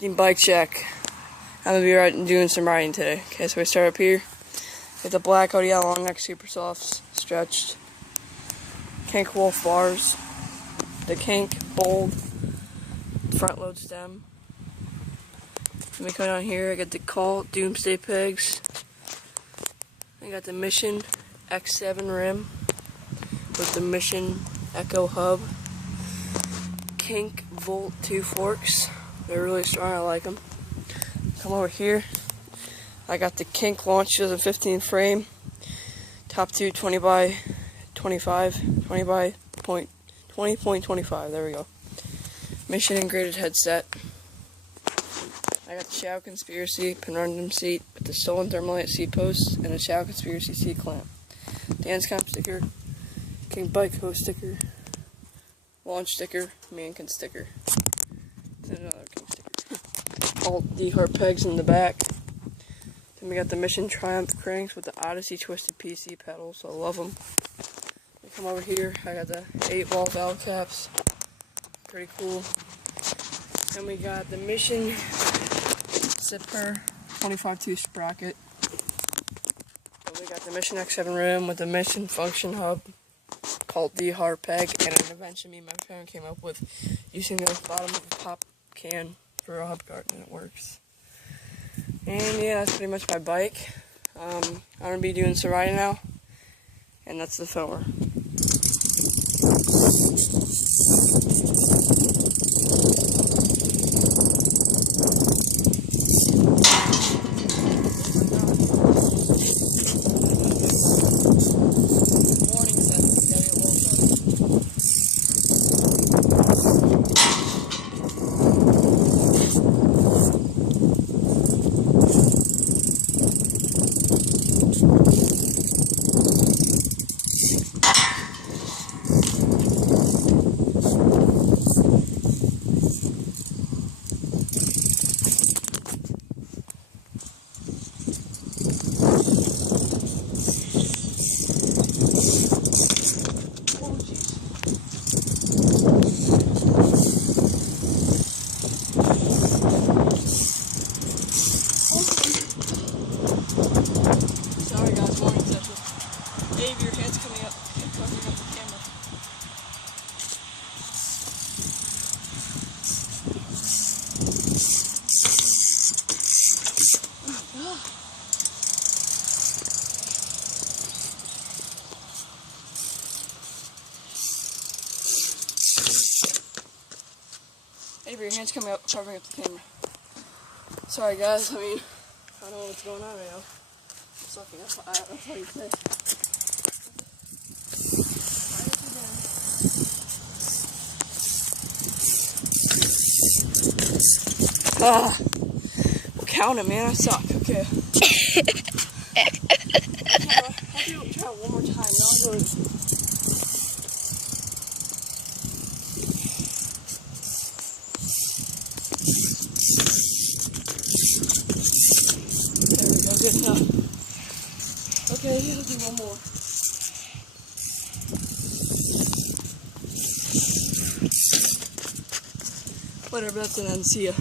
Bike check. I'm gonna be doing some riding today. Okay, so we start up here. Get the black ODL long neck super softs stretched. Kink Wolf bars. The Kink Bold front load stem. Let me come down here. I got the Colt Doomsday pegs. I got the Mission X7 rim with the Mission Echo hub. Kink Volt 2 forks. They're really strong, I like them. Come over here. I got the Kink Launch 2015 frame. Top 2 20 by 25. 20 by 20.25. There we go. Mission integrated headset. I got the Shadow Conspiracy Penrundum seat with the stolen Thermalite seat post and a Shadow Conspiracy seat clamp. Dance Comp sticker. Kink Bike Co sticker. Launch sticker. Mankin sticker. And another Kink sticker. Alt D-Heart pegs in the back. Then we got the Mission Triumph cranks with the Odyssey twisted PC pedals. I love them. We come over here. I got the 8-ball valve caps. Pretty cool. Then we got the Mission Zipper 25-2 sprocket. Then we got the Mission X7 rim with the Mission function hub. Called D-Heart peg, and an invention me and my friend came up with using the bottom of a pop can for a hub guard, and it works. And yeah, that's pretty much my bike. I'm gonna be doing some riding now, and that's the filmer. Sorry guys, morning session. Dave, your hand's coming up, covering up the camera. Dave, your hand's coming up, covering up the camera. Sorry guys, I don't know what's going on right now. Sucking up. That's how you say. Well, count it, man. I suck. Okay. I'll try it one more time. Now I'll go. There we go. Good enough. Okay, I'll do one more. Whatever, that's an end. See ya.